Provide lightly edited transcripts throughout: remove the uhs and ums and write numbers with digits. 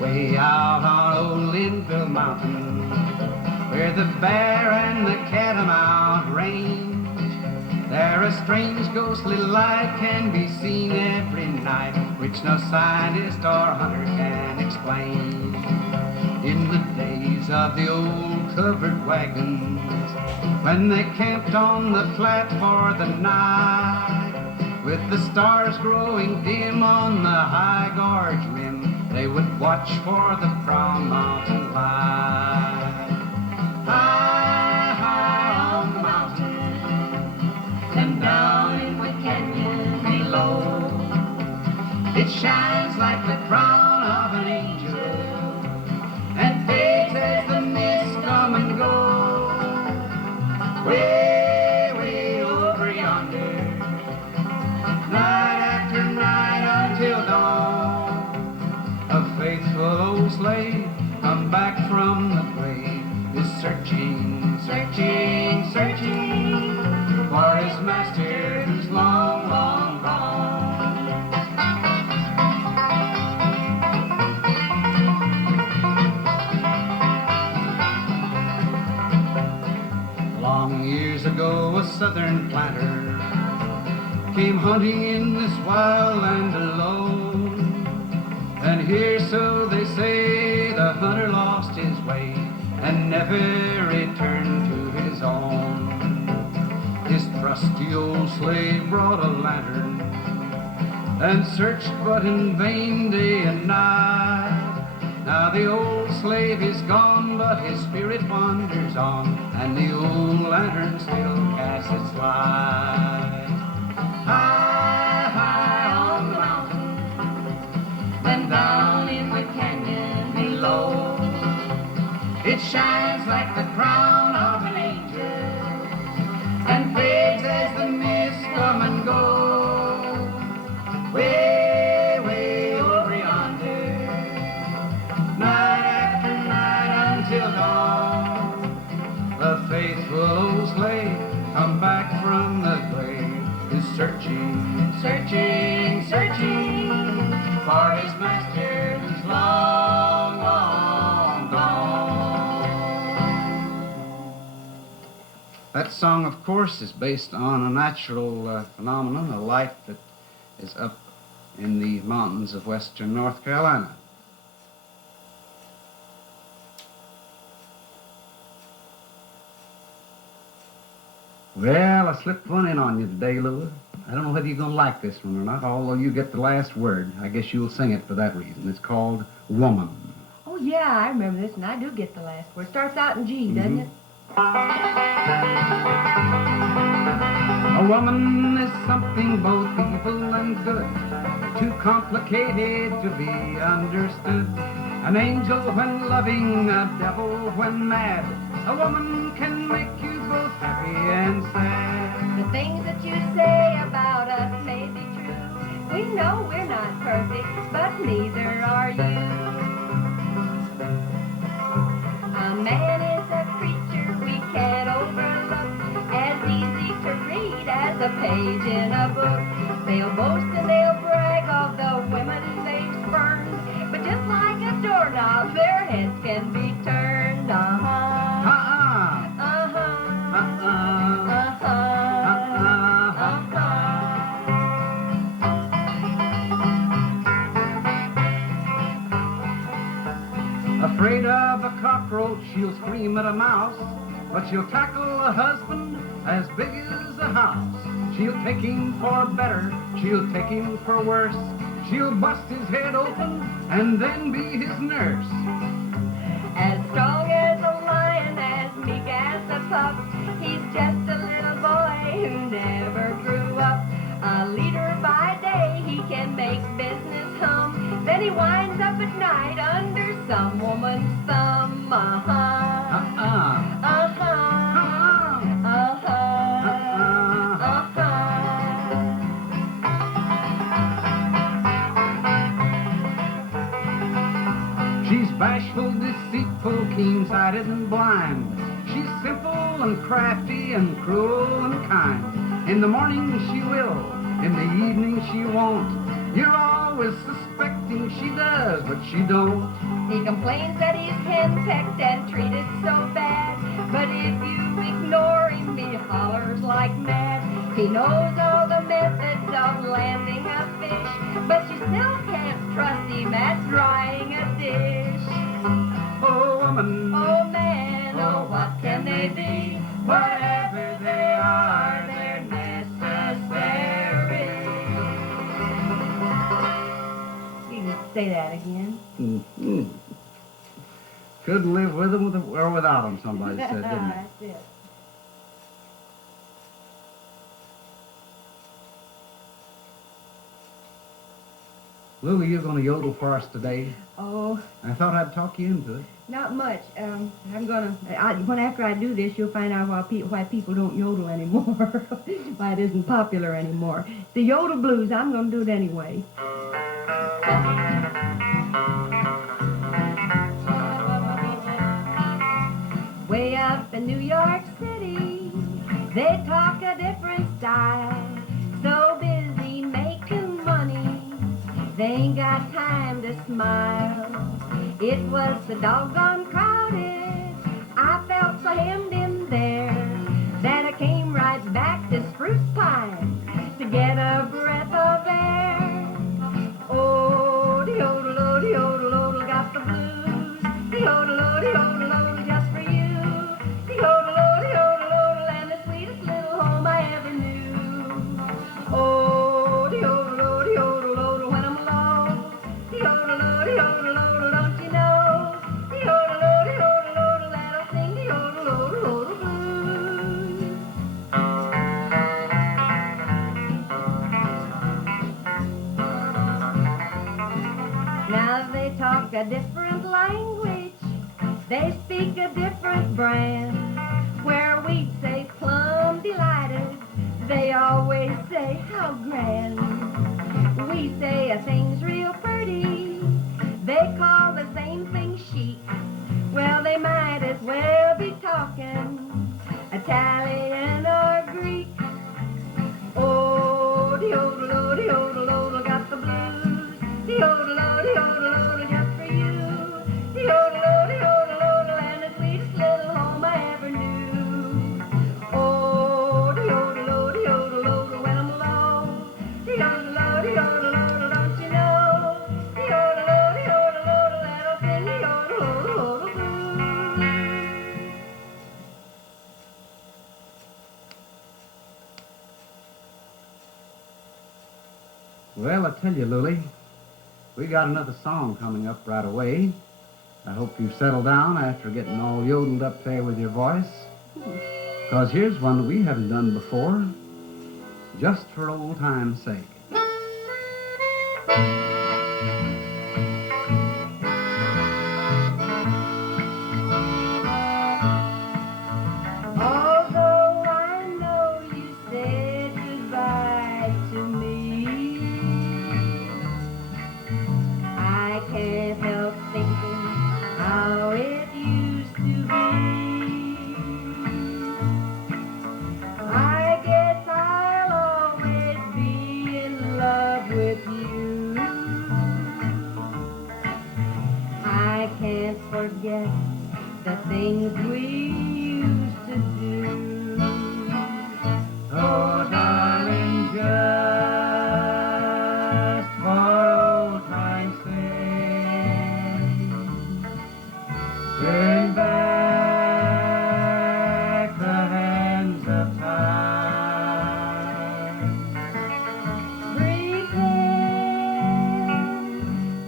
Way out on old Linville Mountain, where the bear and the catamount range, there a strange ghostly light can be seen every night, which no scientist or hunter can explain. In the days of the old covered wagons, when they camped on the flat for the night, with the stars growing dim on the high gorge rim, they would watch for the Brown Mountain light. High, high on the mountain, and down in the canyon below, it shines like the crown of an angel, and fades as the mists come and go. Way, way over yonder, night after night until dawn, a faithful old slave come back from the grave is searching, searching, searching for his master who's long, long gone. Long years ago a southern planter came hunting in this wild land alone, and here, so they say, the hunter lost his way and never returned to his own. His trusty old slave brought a lantern and searched but in vain day and night. Now the old slave is gone, but his spirit wanders on, and the old lantern still casts its light. High, high on the mountain, and down in the canyon below, it shines like the crown of an angel, and fades as the mists come and go. Way, way over yonder, night after night until dawn, the faithful old slave come back from the grave is searching, searching, searching for his master who's long, long gone. That song, of course, is based on a natural phenomenon, a life that is up in the mountains of western North Carolina. Well, I slipped one in on you today, Lulu. I don't know whether you're going to like this one or not, although you get the last word. I guess you'll sing it for that reason. It's called Woman. Oh, yeah, I remember this, and I do get the last word. Starts out in G, doesn't it? A woman is something both evil and good, too complicated to be understood. An angel when loving, a devil when mad. A woman can make you both happy and sad. The things that you say about us may be true. We know we're not perfect, but neither are you. A man is a creature we can't overlook, as easy to read as a page in a book. They'll boast and they'll brag of the women they've spurned, but just like a doorknob, their heads can be turned. Afraid of a cockroach, she'll scream at a mouse, but she'll tackle a husband as big as a house. She'll take him for better, she'll take him for worse. She'll bust his head open and then be his nurse. As strong as a lion, as meek as a pup, he's just a little boy who never grew up. A leader by day, he can make business hum, then he winds up at night under some woman's thumb. She's bashful, deceitful, keen-sighted and blind. She's simple boastful and crafty and cruel and kind. In the morning she will, in the evening she won't. You're always suspecting she does, but she don't. He complains that he's henpecked and treated so bad, but if you ignore him, he hollers like mad. He knows all the methods of landing a fish, but you still can't trust him at drying a dish. Oh, woman. Oh, man, oh, what can they be? Whatever they are, they're necessary. You can say that again. Mm-hmm. Couldn't live with them or without them, somebody said, didn't they? That's it. Lulu, you're going to yodel for us today. Oh, I thought I'd talk you into it. not much. After I do this, you'll find out why people don't yodel anymore. Why it isn't popular anymore. The yodel blues, I'm going to do it anyway. Way up in New York City, they talk a different style. So busy making money, they ain't got time to smile. It was so doggone crowded, I felt so hemmed in there, that I came right back to Spruce Pine to get a breath of air. Oh, the yodel, got the blues. The yodel, just for you. The yodel, and the sweetest little home I ever knew. Oh, the yodel, when I'm alone. The yodel, don't you know? The yodel, that'll sing the yodel blues. Now they talk a different language, they speak a different brand. Where we'd say plumb delighted, they always say how grand. We say a thing's real pretty, they call the same thing chic. Well, they might as well be talking Italian or Greek. Oh, the yodel, got the blues. The yodel, just for you. The yodel, and the sweetest little home I ever knew. Oh, the yodel, when I'm alone. The yodel, don't you know? The yodel, that'll sing the yodel blues. Well, I tell you, Lily, we got another song coming up right away. I hope you've settled down after getting all yodeled up there with your voice. Because here's one we haven't done before, just for old time's sake. Although I know you said goodbye to me, I can't help thinking how it used to be. I guess I'll always be in love with you. I can't forget the things we used to do. Oh, darling, just for old time's sake, turn back the hands of time. Pretend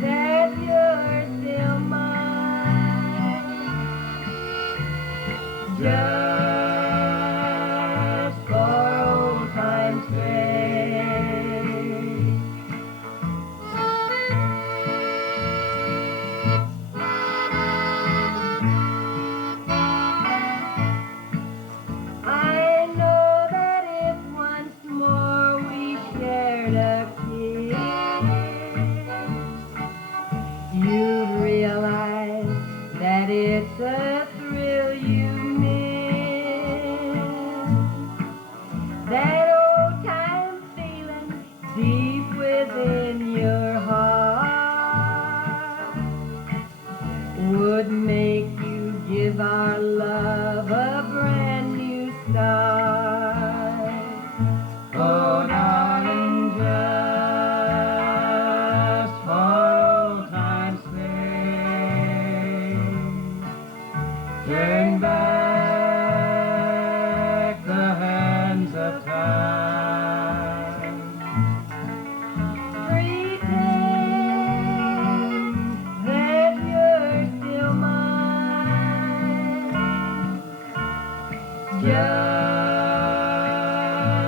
that you're still mine.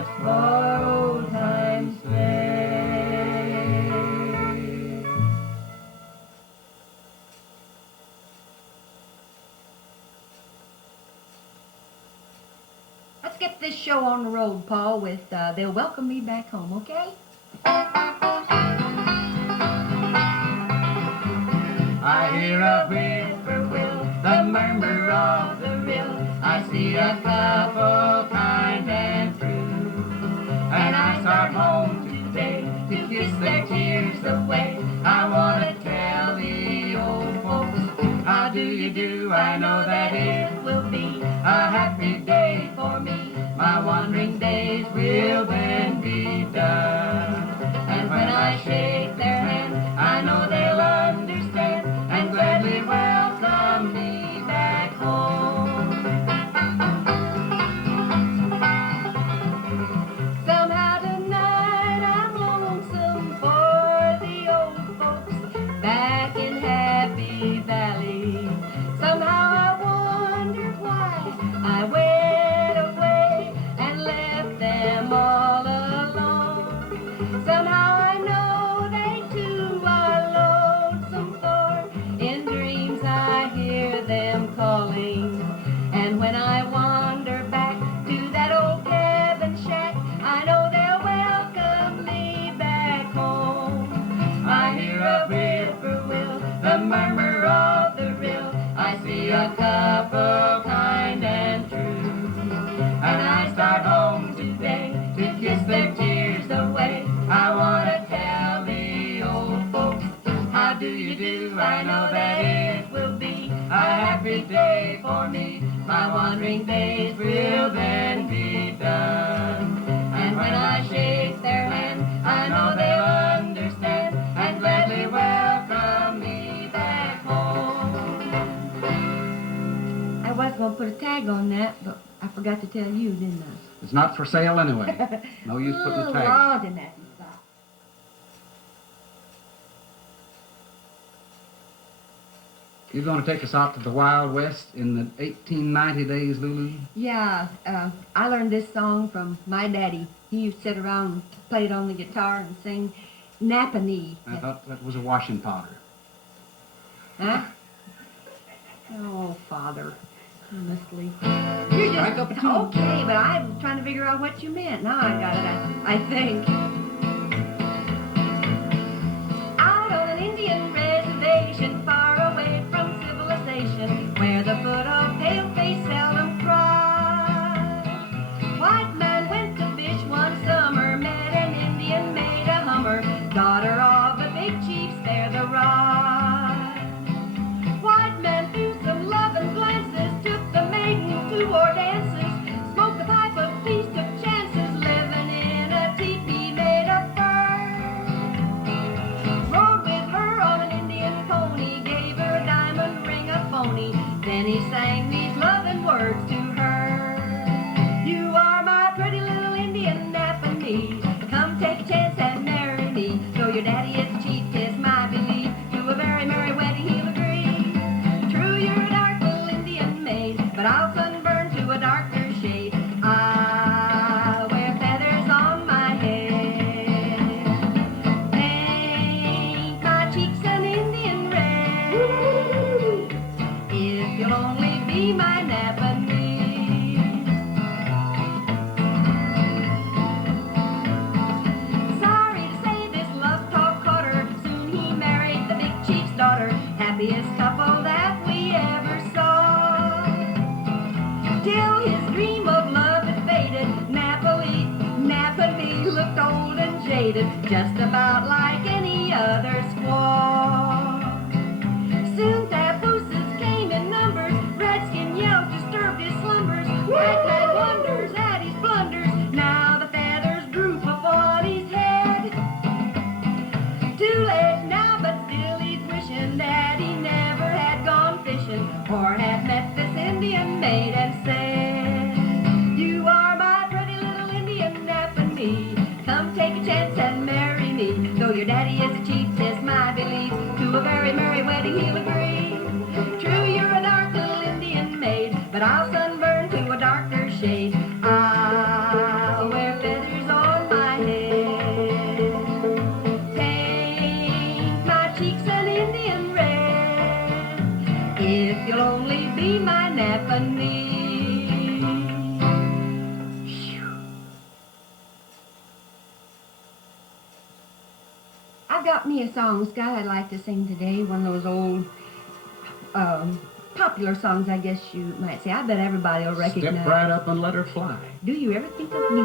just for old time's sake. Let's get this show on the road, Paul, with They'll Welcome Me Back Home, okay? I hear a whippoorwill, the murmur of the rill. I see a couple kind and true, and I start home today to kiss their tears away. I want to tell the old folks, how do you do? I know that it will be a happy day for me. My wandering days will then be done, and when I shake their hand, I know they'll understand and gladly welcome me back home. Somehow tonight I'm lonesome for the old folks back in Happy Valley. Somehow I wonder why I went away and left them all alone. Somehow I know they too are lonesome, for in dreams I hear them calling. And when I wander back to that old cabin shack, I know they'll welcome me back home. I hear a whippoorwill, the murmur of the rill. I see a couple kind and true, and I start home today to kiss their tears away. I want to tell the old folks, how do you do? I know that it will be a happy day for me. My wandering days will then be done, and when I shake their hand, I know they'll understand and gladly welcome me back home. I was going to put a tag on that, but I forgot to tell you, didn't I? It's not for sale anyway. No use putting a tag. Lord, didn't that be fun. You're going to take us out to the Wild West in the 1890 days, Lulu? Yeah, I learned this song from my daddy. He used to sit around and play it on the guitar and sing Napanee. I thought that was a washing powder. Huh? Oh, Father, honestly. You're Strike just up a tune. okay, but I was trying to figure out what you meant. Now I got it, I think. Out on an Indian reservation, far away from civilization, where the foot of pale-face seldom cries. White man went to fish one summer, met an Indian, made a hummer, daughter of a big chief, spare the rod. White man threw some loving glances, took the maiden to war dances, smoked a pipe of feast of chances, living in a teepee made of fur. Rode with her on an Indian pony, gave her a diamond ring, a phony. Then he sang these loving words to her. You are my pretty little Indian Napanee. Come take a chance and marry me. Though your daddy is a chief, 'tis my belief. To a very merry wedding he'll agree. True, you're a dark little Indian maid, but I'll sunburn to a darker shade. I'll wear feathers on my head, paint my cheeks an Indian red. If you'll only be my Napanee. Sorry to say this love talk caught her. Soon he married the big chief's daughter. Happiest couple that we ever saw. Till his dream of love had faded, Napanee looked old and jaded, just about like any other squaw. Soon papooses came in numbers, redskin yells disturbed his slumbers. White man wonders at his blunders, now the feathers droop upon his head. Too late now, but still he's wishing that he never had gone fishing, or had met this Indian maid and said, you are my pretty little Indian Napanee. Come take a chance and marry me. Though your daddy is a chief, 'tis my belief. To a very merry wedding he'll agree. True, you're a dark little Indian maid, but I'll sunburn to a darker shade. of a knee. I've got me a song, Scott, I'd like to sing today. One of those old popular songs, I guess you might say. I bet everybody will recognize. Step right up and let her fly. Do you ever think of me?